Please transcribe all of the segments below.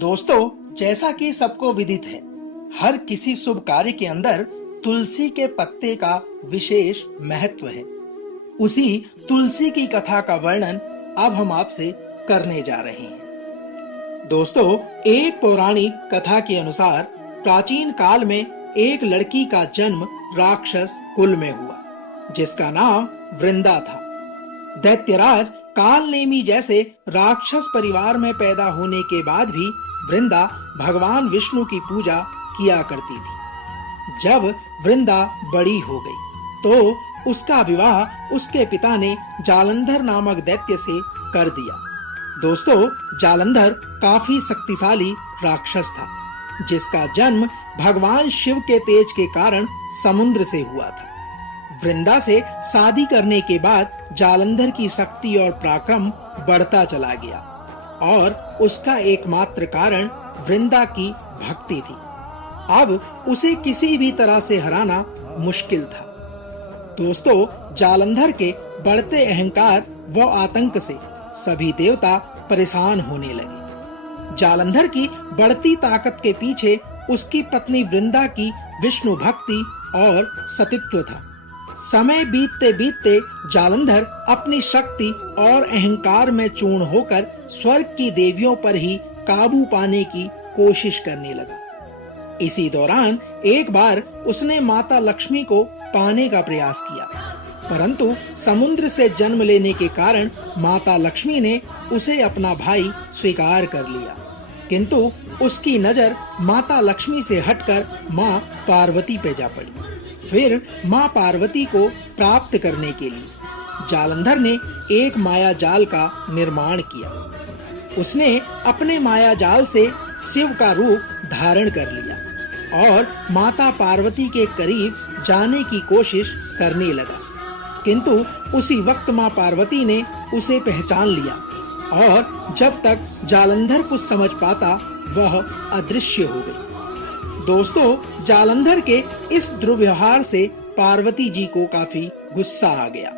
दोस्तों, जैसा कि सबको विदित है, हर किसी शुभ कार्य के अंदर तुलसी के पत्ते का विशेष महत्व है। उसी तुलसी की कथा का वर्णन अब हम आपसे करने जा रहे हैं। दोस्तों, एक पौराणिक कथा के अनुसार प्राचीन काल में एक लड़की का जन्म राक्षस कुल में हुआ, जिसका नाम वृंदा था। दैत्यराज कालनेमी जैसे राक्षस परिवार में पैदा होने के बाद भी वृंदा भगवान विष्णु की पूजा किया करती थी। जब वृंदा बड़ी हो गई तो उसका विवाह उसके पिता ने जालंधर नामक दैत्य से कर दिया। दोस्तों, जालंधर काफी शक्तिशाली राक्षस था, जिसका जन्म भगवान शिव के तेज के कारण समुद्र से हुआ था। वृंदा से शादी करने के बाद जालंधर की शक्ति और पराक्रम बढ़ता चला गया और उसका एकमात्र कारण वृंदा की भक्ति थी। अब उसे किसी भी तरह से हराना मुश्किल था। दोस्तों, जालंधर के बढ़ते अहंकार व आतंक से सभी देवता परेशान होने लगे। जालंधर की बढ़ती ताकत के पीछे उसकी पत्नी वृंदा की विष्णु भक्ति और सतीत्व था। समय बीतते बीतते जालंधर अपनी शक्ति और अहंकार में चूर्ण होकर स्वर्ग की देवियों पर ही काबू पाने की कोशिश करने लगा। इसी दौरान एक बार उसने माता लक्ष्मी को पाने का प्रयास किया, परंतु समुद्र से जन्म लेने के कारण माता लक्ष्मी ने उसे अपना भाई स्वीकार कर लिया। किंतु उसकी नजर माता लक्ष्मी से हटकर मां पार्वती पे जा पड़ी। फिर मां पार्वती को प्राप्त करने के लिए जालंधर ने एक माया जाल का निर्माण किया। उसने अपने माया जाल से शिव का रूप धारण कर लिया और माता पार्वती के करीब जाने की कोशिश करने लगा। किंतु उसी वक्त मां पार्वती ने उसे पहचान लिया और जब तक जालंधर कुछ समझ पाता वह अदृश्य हो गई। दोस्तों, जालंधर के इस दुर्व्यवहार से पार्वती जी को काफी गुस्सा आ गया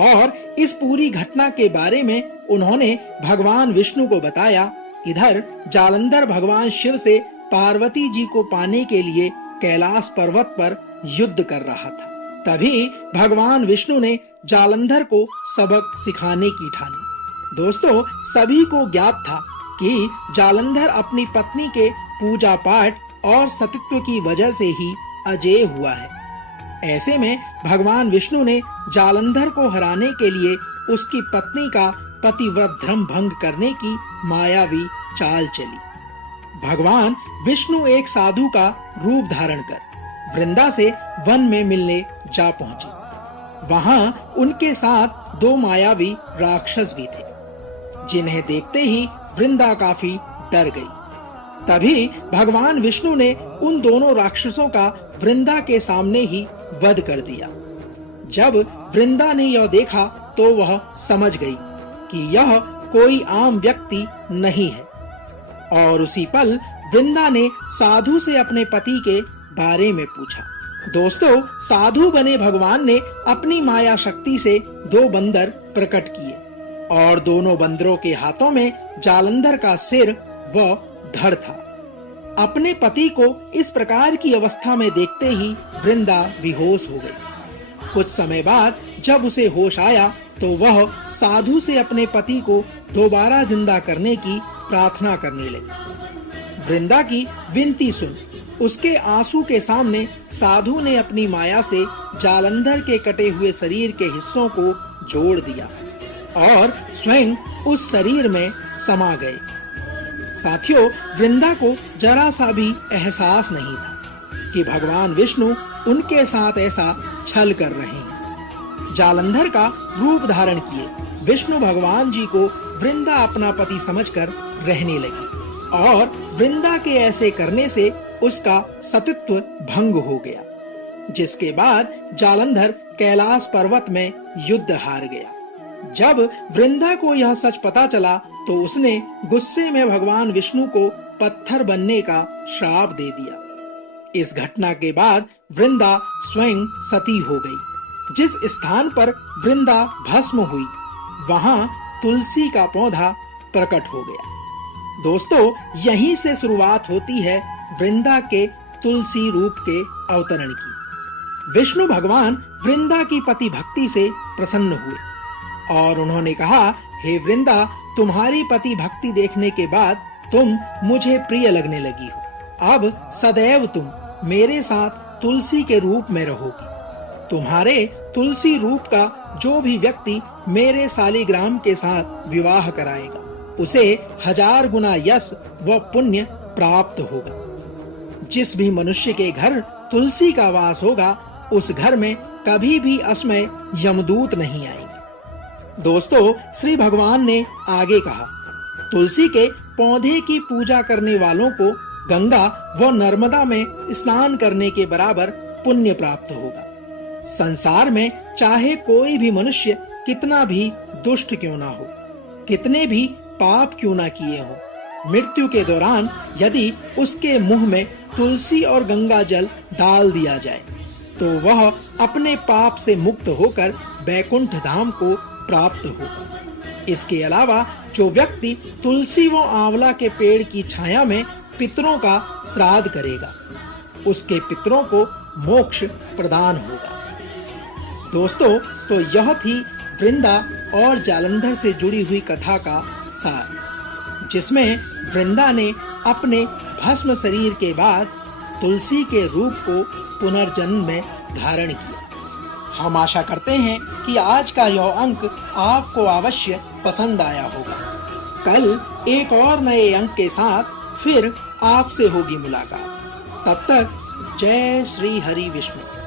और इस पूरी घटना के बारे में उन्होंने भगवान विष्णु को बताया। इधर जालंधर भगवान शिव से पार्वती जी को पाने के लिए कैलाश पर्वत पर युद्ध कर रहा था। तभी भगवान विष्णु ने जालंधर को सबक सिखाने की ठानी। दोस्तों, सभी को ज्ञात था कि जालंधर अपनी पत्नी के पूजा पाठ और सतीत्व की वजह से ही अजेय हुआ है। ऐसे में भगवान विष्णु ने जालंधर को हराने के लिए उसकी पत्नी का पतिव्रत धर्म भंग करने की मायावी चाल चली। भगवान विष्णु एक साधु का रूप धारण कर वृंदा से वन में मिलने जा पहुंचे। वहां उनके साथ दो मायावी राक्षस भी थे, जिन्हें देखते ही वृंदा काफी डर गई। तभी भगवान विष्णु ने उन दोनों राक्षसों का वृंदा के सामने ही वध कर दिया। जब वृंदा ने यह देखा तो वह समझ गई कि यह कोई आम व्यक्ति नहीं है और उसी पल वृंदा ने साधु से अपने पति के बारे में पूछा। दोस्तों, साधु बने भगवान ने अपनी माया शक्ति से दो बंदर प्रकट किए और दोनों बंदरों के हाथों में जालंधर का सिर व धड़ था। अपने पति को इस प्रकार की अवस्था में देखते ही वृंदा बेहोश हो गई। कुछ समय बाद जब उसे होश आया तो वह साधु से अपने पति को दोबारा जिंदा करने की प्रार्थना करने लगी। वृंदा की विनती सुन उसके आंसू के सामने साधु ने अपनी माया से जालंधर के कटे हुए शरीर के हिस्सों को जोड़ दिया और स्वयं उस शरीर में समा गए। साथियों, वृंदा को जरा सा भी एहसास नहीं था कि भगवान विष्णु उनके साथ ऐसा छल कर रहे हैं। जालंधर का रूप धारण किए विष्णु भगवान जी को वृंदा अपना पति समझकर रहने लगी और वृंदा के ऐसे करने से उसका सतीत्व भंग हो गया, जिसके बाद जालंधर कैलाश पर्वत में युद्ध हार गया। जब वृंदा को यह सच पता चला तो उसने गुस्से में भगवान विष्णु को पत्थर बनने का श्राप दे दिया। इस घटना के बाद वृंदा स्वयं सती हो गई। जिस स्थान पर वृंदा भस्म हुई वहां तुलसी का पौधा प्रकट हो गया। दोस्तों, यहीं से शुरुआत होती है वृंदा के तुलसी रूप के अवतरण की। विष्णु भगवान वृंदा की पति भक्ति से प्रसन्न हुए और उन्होंने कहा, हे वृंदा, तुम्हारी पति भक्ति देखने के बाद तुम मुझे प्रिय लगने लगी हो। अब सदैव तुम मेरे साथ तुलसी के रूप में रहोगी। तुम्हारे तुलसी रूप का जो भी व्यक्ति मेरे शालिग्राम के साथ विवाह कराएगा, उसे 1000 गुना यश व पुण्य प्राप्त होगा। जिस भी मनुष्य के घर तुलसी का वास होगा, उस घर में कभी भी असमय यमदूत नहीं आएंगे। दोस्तों, श्री भगवान ने आगे कहा, तुलसी के पौधे की पूजा करने वालों को गंगा व नर्मदा में स्नान करने के बराबर पुण्य प्राप्त होगा। संसार में चाहे कोई भी मनुष्य कितना भी दुष्ट क्यों ना हो, कितने भी पाप क्यों ना किए हो, मृत्यु के दौरान यदि उसके मुंह में तुलसी और गंगा जल डाल दिया जाए तो वह अपने पाप से मुक्त होकर बैकुंठ धाम को प्राप्त होगा। इसके अलावा जो व्यक्ति तुलसी व आंवला के पेड़ की छाया में पितरों का श्राद्ध करेगा, उसके पितरों को मोक्ष प्रदान होगा। दोस्तों, तो यह थी वृंदा और जालंधर से जुड़ी हुई कथा का सार, जिसमें वृंदा ने अपने भस्म शरीर के बाद तुलसी के रूप को पुनर्जन्म में धारण किया। हम आशा करते हैं कि आज का यह अंक आपको अवश्य पसंद आया होगा। कल एक और नए अंक के साथ फिर आपसे होगी मुलाकात। तब तक जय श्री हरि विष्णु।